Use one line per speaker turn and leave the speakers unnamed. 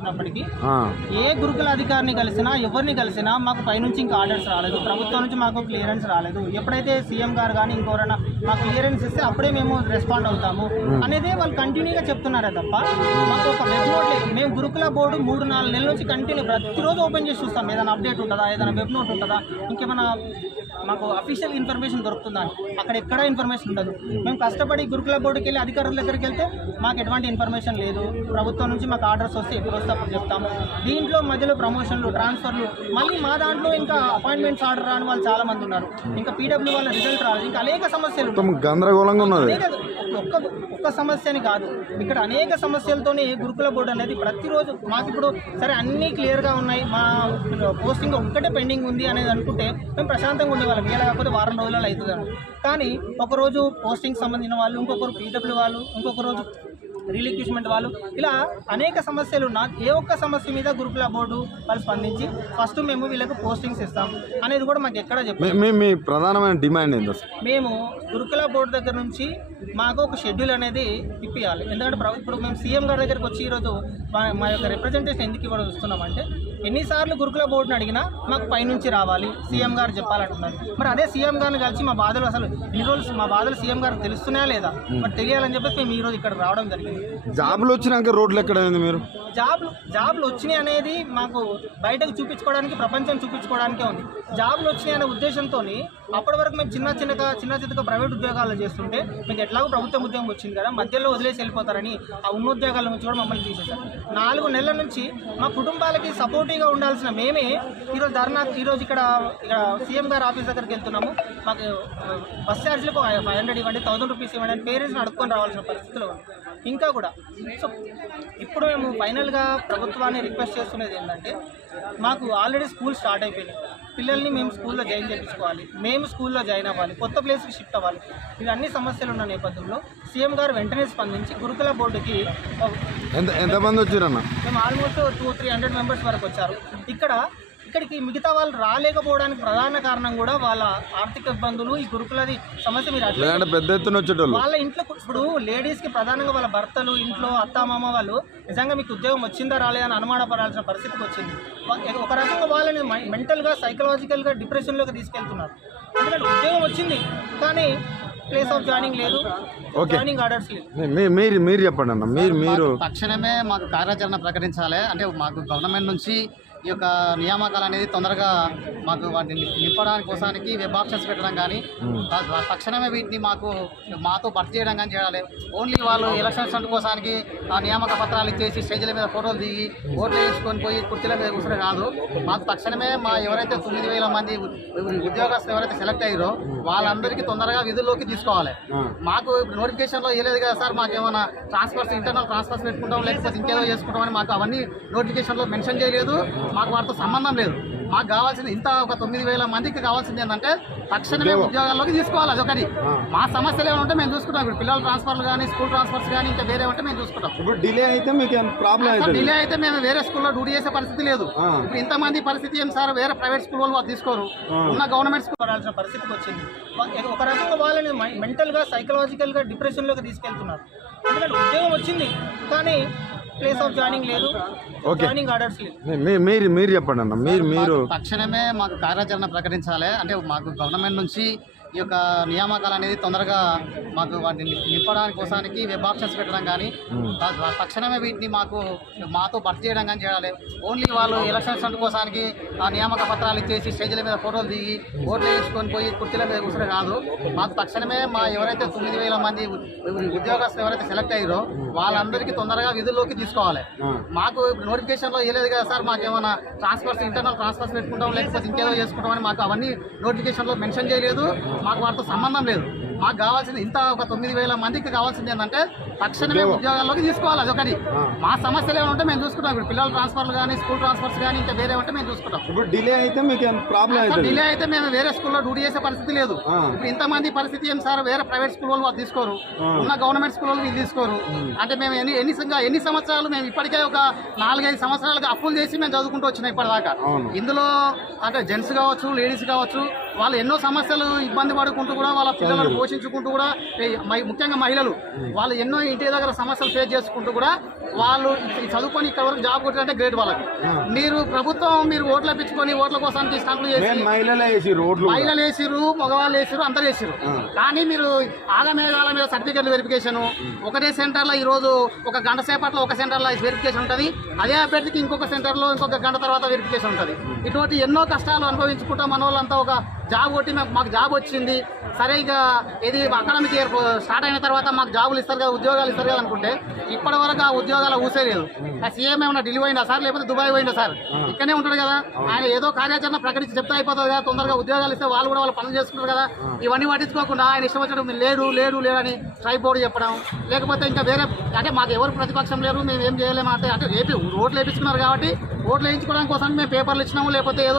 ఉన్నప్పటికీ ఏ గురుకుల అధికారిని కలిసినా ఎవరిని కలిసినా మాకు పైనుంచి ఇంకా ఆర్డర్స్ రాలేదు. ప్రభుత్వం నుంచి మాకు క్లియరెన్స్ రాలేదు. ఎప్పుడైతే సీఎం గారు కానీ ఇంకెవరైనా మాకు క్లియరెన్స్ ఇస్తే అప్పుడే మేము రెస్పాండ్ అవుతాము అనేది వాళ్ళు కంటిన్యూగా చెప్తున్నారే తప్ప మాకు ఒక వెబ్ నోట్ లేదు. మేము గురుకుల బోర్డు మూడు నాలుగు నెలల నుంచి కంటిన్యూ ప్రతిరోజు ఓపెన్ చేసి చూస్తాం. ఏదైనా అప్డేట్ ఉంటుందా? ఏదైనా వెబ్ నోట్ ఉంటుందా? ఇంకేమైనా మాకు అఫీషియల్ ఇన్ఫర్మేషన్ దొరుకుతుందా అని. అక్కడ ఎక్కడ ఇన్ఫర్మేషన్ ఉండదు. మేము కష్టపడి గురుకుల బోర్డుకి వెళ్ళి అధికారుల దగ్గరికి వెళ్తే మాకు ఎటువంటి ఇన్ఫర్మేషన్ లేదు. ప్రభుత్వం నుంచి మాకు ఆర్డర్స్ వస్తే ఎప్పుడు వస్తే అప్పుడు చెప్తాము. దీంట్లో మధ్యలో ప్రమోషన్లు ట్రాన్స్ఫర్లు మళ్ళీ మా దాంట్లో ఇంకా అపాయింట్మెంట్స్ ఆర్డర్ రాని వాళ్ళు చాలా మంది ఉన్నారు. ఇంకా పీడబ్ల్యూ వాళ్ళ రిజల్ట్ రాలేదు. ఇంకా అనేక సమస్యలు
గందరగోళంగా ఉన్నది.
ఒక్క ఒక్క సమస్యని కాదు. ఇక్కడ అనేక సమస్యలతోనే గురుకుల బోర్డు అనేది ప్రతిరోజు మాకు ఇప్పుడు సరే అన్నీ క్లియర్గా ఉన్నాయి. మా పోస్టింగ్ ఒక్కటే పెండింగ్ ఉంది అనేది అనుకుంటే మేము ప్రశాంతంగా ఉండేవాళ్ళం. ఇలా కాకపోతే వారం రోజులలో అవుతుంది కానీ ఒకరోజు పోస్టింగ్ సంబంధించిన వాళ్ళు ఇంకొకరు పీడబ్ల్యూ వాళ్ళు ఇంకొక రోజు రిలిక్విష్మెంట్ వాళ్ళు. ఇలా అనేక సమస్యలు ఉన్నా ఏ ఒక్క సమస్య మీద గురుకుల బోర్డు వాళ్ళు స్పందించి ఫస్ట్ మేము వీళ్ళకి పోస్టింగ్స్ ఇస్తాం అనేది కూడా మాకు ఎక్కడ చెప్పారు
మీ- ప్రధానమైన డిమాండ్ అసలు
మేము గురుకుల బోర్డు దగ్గర నుంచి మాకు ఒక షెడ్యూల్ అనేది ఇప్పియాలి. ఎందుకంటే ఇప్పుడు మేము సీఎం గారి దగ్గరికి వచ్చి ఈరోజు మా మా యొక్క రిప్రజెంటేషన్ ఎందుకు ఇవ్వడం ఇస్తున్నామంటే ఎన్నిసార్లు గురుకుల బోర్డుని అడిగినా మాకు పైనుంచి రావాలి. సీఎం గారు చెప్పాలంటున్నారు. మరి అదే సీఎం గారిని కలిసి మా బాధలు అసలు ఈ రోజు మా బాధలు సీఎం గారికి తెలుస్తున్నాయా లేదా? మరి తెలియాలని చెప్పేసి మేము ఈరోజు ఇక్కడ రావడం జరిగింది.
జాబులు వచ్చినాక రోడ్లు ఎక్కడ మీరు?
జాబ్లు జాబ్లు వచ్చినాయి అనేది మాకు బయటకు చూపించుకోవడానికి ప్రపంచం చూపించుకోవడానికే ఉంది. జాబ్లు వచ్చినాయి అనే ఉద్దేశంతో అప్పటి వరకు మేము చిన్న చిన్నగా చిన్న చిన్నగా ప్రైవేట్ ఉద్యోగాలు చేస్తుంటే మీకు ఎట్లాగో ప్రభుత్వం ఉద్యోగం వచ్చింది కదా మధ్యలో వదిలేసి వెళ్ళిపోతారని ఆ ఉన్న ఉద్యోగాల నుంచి కూడా మమ్మల్ని తీసేశారు. నాలుగు నెలల నుంచి మా కుటుంబాలకి సపోర్టివ్గా ఉండాల్సిన మేమే ఈరోజు ధర్నా ఈరోజు ఇక్కడ ఇక్కడ సీఎం గారు ఆఫీస్ దగ్గరికి వెళ్తున్నాము. మాకు బస్ ఛార్జీలకు ఫైవ్ హండ్రెడ్ ఇవ్వండి థౌసండ్ రూపీస్ ఇవ్వండి అని పేరెంట్స్ని అడుక్కొని రావాల్సిన పరిస్థితిలో ఇంకా ఇంకా కూడా. సో ఇప్పుడు మేము ఫైనల్గా ప్రభుత్వాన్ని రిక్వెస్ట్ చేస్తున్నది ఏంటంటే మాకు ఆల్రెడీ స్కూల్ స్టార్ట్ అయిపోయింది పిల్లల్ని మేము స్కూల్లో జాయిన్ చేయించుకోవాలి. మేము స్కూల్లో జాయిన్ అవ్వాలి. కొత్త ప్లేస్కి షిఫ్ట్ అవ్వాలి. ఇవి అన్ని సమస్యలు ఉన్న నేపథ్యంలో సీఎం గారు వెంటనే స్పందించి గురుకుల బోర్డుకి
ఎంతమంది వచ్చిరన్న
మేము almost two three hundred members వరకు వచ్చారు. ఇక్కడ ఇక్కడికి మిగతా వాళ్ళు రాలేకపోవడానికి ప్రధాన కారణం కూడా వాళ్ళ ఆర్థిక ఇబ్బందులు ఈ గురుకులది సమస్య మీరు
పెద్ద ఎత్తున వచ్చేటోళ్ళు.
వాళ్ళ ఇంట్లో ఇప్పుడు లేడీస్కి ప్రధానంగా వాళ్ళ భర్తలు ఇంట్లో అత్త మామ వాళ్ళు నిజంగా మీకు ఉద్యోగం వచ్చిందా రాలేదా అని అనుమానపడాల్సిన పరిస్థితికి వచ్చింది. ఒక రకంగా వాళ్ళని మెంటల్గా సైకలాజికల్గా డిప్రెషన్లోకి తీసుకెళ్తున్నారు. ఎందుకంటే ఉద్యోగం వచ్చింది కానీ ప్లేస్ ఆఫ్ జాయినింగ్ లేదు. జాయినింగ్ ఆర్డర్స్ లేదు.
మీరు మీరు చెప్పండి అన్న. మీరు మీరు
తక్షణమే మాకు కార్యాచరణ ప్రకటించాలి. అంటే మాకు గవర్నమెంట్ నుంచి ఈ యొక్క నియామకాలు అనేది తొందరగా మాకు వాటిని నింపడానికి కోసానికి వెబ్ ఆప్షన్స్ పెట్టడం కానీ తక్షణమే వీటిని మాకు మాతో భర్తీ చేయడం కానీ చేయాలి. ఓన్లీ వాళ్ళు ఎలక్షన్స్ అంటు కోసానికి ఆ నియామక పత్రాలు ఇచ్చేసి స్టేజ్ల మీద ఫోటోలు దిగి ఓట్లు వేసుకొని పోయి కుర్చీల మీద కూర్చొని కాదు. మాకు తక్షణమే మా ఎవరైతే తొమ్మిది వేల మంది ఉద్యోగస్తులు ఎవరైతే సెలెక్ట్ అయ్యారో వాళ్ళందరికీ తొందరగా విధుల్లోకి తీసుకోవాలి. మాకు ఇప్పుడు నోటిఫికేషన్లో ఇవ్వలేదు కదా సార్ మాకు ఏమైనా ట్రాన్స్ఫర్స్ ఇంటర్నల్ ట్రాన్స్ఫర్స్ పెట్టుకుంటాం లేకపోతే ఇంకేదో చేసుకుంటామని మాకు అవన్నీ నోటిఫికేషన్లో మెన్షన్ చేయలేదు. మాకు వాటితో సంబంధం లేదు. మాకు కావాల్సింది ఇంత ఒక తొమ్మిది వేల మందికి కావాల్సింది ఏంటంటే తక్షణమే ఉద్యోగాల్లోకి తీసుకోవాలి అదొకటి. మా సమస్యలు ఏమైనా ఉంటే మేము చూసుకుంటాం. ఇప్పుడు పిల్లల ట్రాన్స్ఫర్లు కానీ స్కూల్ ట్రాన్స్ఫర్స్ కానీ ఇంకా వేరే ఉంటే మేము చూసుకుంటాం.
ఇప్పుడు డిలే అయితే మీకు ప్రాబ్లం
డిలే అయితే మేము వేరే స్కూల్లో డ్యూటీ చేసే పరిస్థితి లేదు. ఇప్పుడు ఇంతమంది పరిస్థితి ఏం సార్? వేరే ప్రైవేట్ స్కూల్ వాళ్ళు తీసుకోరు. ఉన్న గవర్నమెంట్ స్కూల్
పడాల్సిన పరిస్థితికి వచ్చింది. ఒక రకంగా వాళ్ళని మెంటల్గా సైకలాజికల్గా డిప్రెషన్లోకి తీసుకెళ్తున్నారు. ఎందుకంటే ఉద్యోగం వచ్చింది. కానీ ప్లేస్ ఆఫ్ జాయినింగ్ లేదు.
Okay.
జాయినింగ్ ఆర్డర్స్ లేదు.
మీ- మీరు మీరు చెప్పండి అన్న. మీరు మీరు
తక్షణమే మాకు కార్యాచరణ ప్రకటించాలి. అంటే మాకు గవర్నమెంట్ నుంచి ఈ యొక్క నియామకాలు అనేది తొందరగా మాకు వాటిని నింపడానికి కోసానికి వెబ్ ఆప్షన్స్ పెట్టడం కానీ తక్షణమే వీటిని మాకు మాతో భర్తీ చేయడం కానీ చేయాలి. ఓన్లీ వాళ్ళు ఎలక్షన్స్ కోసానికి ఆ నియామక పత్రాలు ఇచ్చేసి స్టేజ్ల మీద ఫోటోలు దిగి ఓట్లు వేసుకొని పోయి కుర్చీల మీద కూర్చొని కాదు. మాకు తక్షణమే మా ఎవరైతే తొమ్మిది వేల మంది ఉద్యోగస్తులు ఎవరైతే సెలెక్ట్ అయ్యారో వాళ్ళందరికీ తొందరగా విధుల్లోకి తీసుకోవాలి. మాకు నోటిఫికేషన్లో ఇవ్వలేదు కదా సార్ మాకు ఏమైనా ట్రాన్స్ఫర్స్ ఇంటర్నల్ ట్రాన్స్ఫర్స్ పెట్టుకుంటాం లేకపోతే ఇంకేదో చేసుకుంటామని మాకు అవన్నీ నోటిఫికేషన్లో మెన్షన్ చేయలేదు. మాకు వాటితో సంబంధం లేదు. మాకు కావాల్సింది ఇంత ఒక తొమ్మిది వేల మందికి కావాల్సింది ఏంటంటే తక్షణమే ఉద్యోగాల్లోకి తీసుకోవాలి అదొకటి. మా సమస్యలు ఏమైనా ఉంటే మేము చూసుకుంటాం. ఇప్పుడు పిల్లల ట్రాన్స్ఫర్లు కానీ స్కూల్ ట్రాన్స్ఫర్స్ కానీ ఇంకా వేరే ఉంటే మేము చూసుకుంటాం.
ఇప్పుడు డిలే అయితే మీకు ప్రాబ్లం
డిలే అయితే మేము వేరే స్కూల్లో డ్యూటీ చేసే పరిస్థితి లేదు. ఇప్పుడు ఇంతమంది పరిస్థితి ఏం సార్? వేరే ప్రైవేట్ స్కూల్ వాళ్ళు తీసుకోరు. ఉన్న గవర్నమెంట్ స్కూల్ వాళ్ళు తీసుకోరు. అంటే మేము ఎన్ని ఎన్ని సంగా- ఎన్ని సంవత్సరాలు మేము ఇప్పటికే ఒక నాలుగైదు సంవత్సరాలుగా అప్పులు చేసి మేము చదువుకుంటూ వచ్చినాం ఇప్పటిదాకా. ఇందులో అంటే జెంట్స్ కావచ్చు లేడీస్ కావచ్చు వాళ్ళు ఎన్నో సమస్యలు ఇబ్బంది పడుకుంటూ కూడా వాళ్ళ పిల్లలను పోషించుకుంటూ కూడా ముఖ్యంగా మహిళలు వాళ్ళు ఎన్నో ఇంటి దగ్గర సమస్యలు ఫేస్ చేసుకుంటూ కూడా వాళ్ళు చదువుకొని ఇక్కడ వరకు జాబ్ కొట్టారంటే గ్రేట్ వాళ్ళకి. మీరు ప్రభుత్వం మీరు ఓట్లు వేపించుకొని ఓట్ల కోసం చేసి మహిళలే వేసిరు మగవాళ్ళు వేసిరు అందరు వేసిరు కానీ మీరు ఆగమేఘాల మీద సర్టిఫికెట్ వెరిఫికేషన్ ఒకటే సెంటర్లో ఈ రోజు ఒక గంట సేపట్లో ఒక సెంటర్లో వెరిఫికేషన్ ఉంటుంది. అదే అభ్యర్థికి ఇంకొక సెంటర్లో ఇంకొక గంట తర్వాత వెరిఫికేషన్ ఉంటుంది. ఇటువంటి ఎన్నో కష్టాలు అనుభవించుకుంటా మన వాళ్ళంతా ఒక జాబ్ కొట్టి మాకు మాకు జాబ్ వచ్చింది. సరే ఇక ఇది అకాడమిక్ ఇయర్ స్టార్ట్ అయిన తర్వాత మాకు జాబులు ఇస్తారు కదా ఉద్యోగాలు ఇస్తారు కదా అనుకుంటే ఇప్పటి వరకు ఆ ఉద్యోగాలు ఊసేలేదు. ఆ సీఎం ఏమైనా ఢిల్లీ పోయిందా సార్? లేకపోతే దుబాయ్ పోయిందా సార్? ఇక్కడే ఉంటాడు కదా. ఆయన ఏదో కార్యాచరణ ప్రకటించి చెప్తే అయిపోతుంది కదా. తొందరగా ఉద్యోగాలు ఇస్తే వాళ్ళు కూడా వాళ్ళు పనులు చేసుకుంటారు కదా. ఇవన్నీ పట్టించుకోకుండా ఆయన ఇష్టం వచ్చినట్టు లేడు లేడు లేడు అని ట్రైబ్ బోర్డు చెప్పడం. లేకపోతే ఇంకా వేరే అంటే మాకు ఎవరు ప్రతిపక్షం లేరు మేము ఏం చేయలేము అంటే అంటే రేపు ఓట్లు వేయించుకున్నారు కాబట్టి ఓట్లు వేయించుకోవడం కోసం మేము పేపర్లు ఇచ్చినాము లేకపోతే ఏదో